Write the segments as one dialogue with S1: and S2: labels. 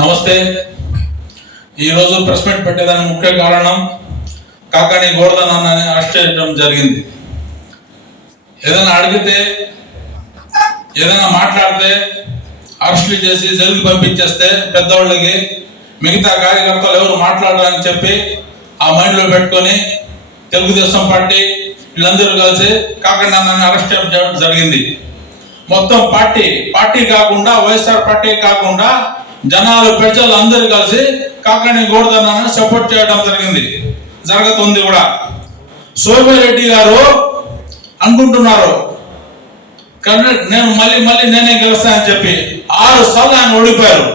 S1: నమస్తే. ఈరోజు press meet పెట్టేదానికి ముఖ్య కారణం కాకాని గోవర్ధన్ అన్నని అరెస్ట్ చేయడం జరిగింది. ఏదైనా అడిగితే ఏదైనా మాట్లాడితే అరెస్టులు చేసి జైలుకి పంపించేస్తే పెద్దవాళ్ళకి మిగతా కార్యకర్తలు ఎవరు మాట్లాడాలని చెప్పి ఆ మైండ్లో పెట్టుకొని తెలుగుదేశం పార్టీ వీళ్ళందరూ కలిసి కాకాని అన్నని అరెస్ట్ చేయడం జరిగింది. మొత్తం పార్టీ పార్టీ కాకుండా వైఎస్ఆర్ పార్టీ కాకుండా జనాలు ప్రజలు అందరూ కలిసి కాకాని గోవర్ధనాన్ని సపోర్ట్ చేయడం జరిగింది. జరుగుతుంది కూడా. సోమిరెడ్డి గారు అనుకుంటున్నారు కానీ నేను మళ్ళీ మళ్ళీ నేనే గెలుస్తానని చెప్పి ఆరు సార్లు ఆయన ఓడిపోయారు.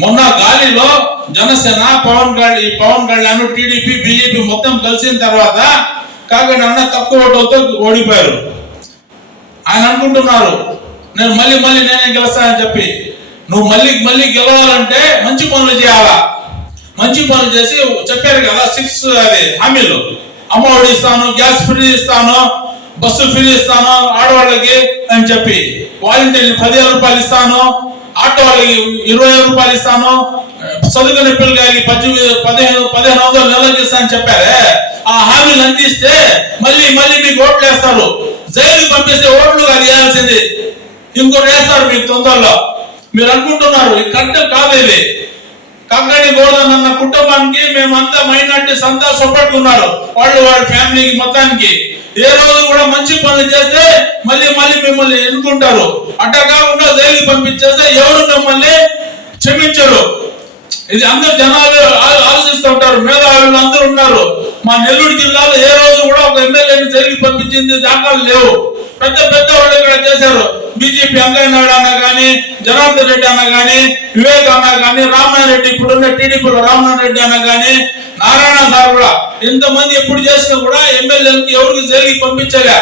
S1: మొన్న గాలిలో జనసేన పవన్ కళ్యాణ్ పవన్ కళ్యాణ్ టీడీపీ బీజేపీ మొత్తం కలిసిన తర్వాత కాకాని అన్న తక్కువ ఓటులతో ఓడిపోయారు. ఆయన అనుకుంటున్నారు నేను మళ్ళీ మళ్ళీ నేనే గెలుస్తానని చెప్పి నువ్వు మళ్ళీ మళ్ళీ గెలవాలంటే మంచి పనులు చేయాలా? మంచి పనులు చేసి చెప్పారు కదా సిక్స్ అది హామీలు. అమ్మఒడి ఇస్తాను గ్యాస్ ఫ్రీ ఇస్తాను బస్సు ఫ్రీ ఇస్తాను ఆడవాళ్ళకి అని చెప్పి. వాలంటీర్లు పదివేల రూపాయలు ఇస్తాను ఆటో వాళ్ళకి ఇరవై రూపాయలు ఇస్తాను చదువుకునే పిల్లలకి పద్దెనిమిది పదిహేను పదిహేను వందలు నెలకి ఇస్తానని చెప్పారే. ఆ హామీలు అందిస్తే మళ్ళీ మళ్ళీ మీకు ఓట్లు వేస్తారు జైలుకి పంపిస్తే ఓట్లు కాదు వేయాల్సింది. ఇంకోటి వేస్తారు మీకు తొందరలో. మీరు అనుకుంటున్నారు ఈ కరెక్ట్ కాదు ఇది కంగడి గోవర్ధన్ కుటుంబానికి మేమంతా మైనార్టీస్ అంతా సొప్పట్టుకున్నారు వాళ్ళు వాళ్ళ ఫ్యామిలీకి మొత్తానికి. ఏ రోజు కూడా మంచి పనులు చేస్తే మళ్ళీ మళ్ళీ మిమ్మల్ని ఎన్నుకుంటారు. అట్లా కాకుండా జైలుకి పంపించేస్తే ఎవరు మిమ్మల్ని క్షమించరు. ఇది అందరు జనాలు ఆలోచిస్తూ ఉంటారు మేధావులు అందరూ ఉన్నారు. మా నెల్లూరు జిల్లాలో ఏ రోజు కూడా ఒక ఎమ్మెల్యేని జైలుకి పంపించింది దాఖలు లేవు. పెద్ద పెద్ద వాళ్ళు ఇక్కడ చేశారు. బీజేపీ వెంకయ్య నాయుడు అన్న కానీ జనార్దన్ రెడ్డి అన్న కానీ వివేక్ అన్న కానీ రామనాథ్ రెడ్డి ఇప్పుడున్న టీడీపీలో రామనాథ్ రెడ్డి అన్న కానీ నారాయణ సార్ కూడా ఇంతమంది ఎప్పుడు చేసినా కూడా ఎమ్మెల్యేలకు ఎవరికి జైలుకి పంపించలే.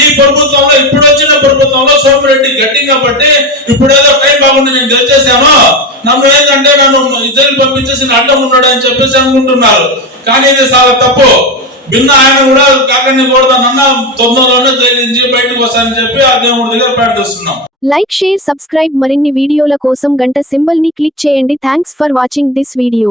S1: ఈ ప్రభుత్వంలో ఇప్పుడు వచ్చిన ప్రభుత్వంలో సోమిరెడ్డి గట్టిగా పట్టి ఇప్పుడు ఏదో టైం బాగుండి నేను గెలిచేశాను. నన్ను ఏంటంటే నన్ను జైలు పంపించేసి అడ్డం ఉన్నాడు అని చెప్పేసి అనుకుంటున్నారు. కానీ ఇది చాలా తప్పు. భిన్న ఆయన కూడా కాకండి కూడదన్న తొందరలోనే జైలు నుంచి బయటకు వస్తానని చెప్పి ఆ దేవుడి దగ్గర ప్రార్థిస్తున్నాం.
S2: లైక్ షేర్ సబ్స్క్రైబ్ మరిన్ని వీడియోల కోసం గంట సింబల్ని క్లిక్ చేయండి. Thanks for watching this video.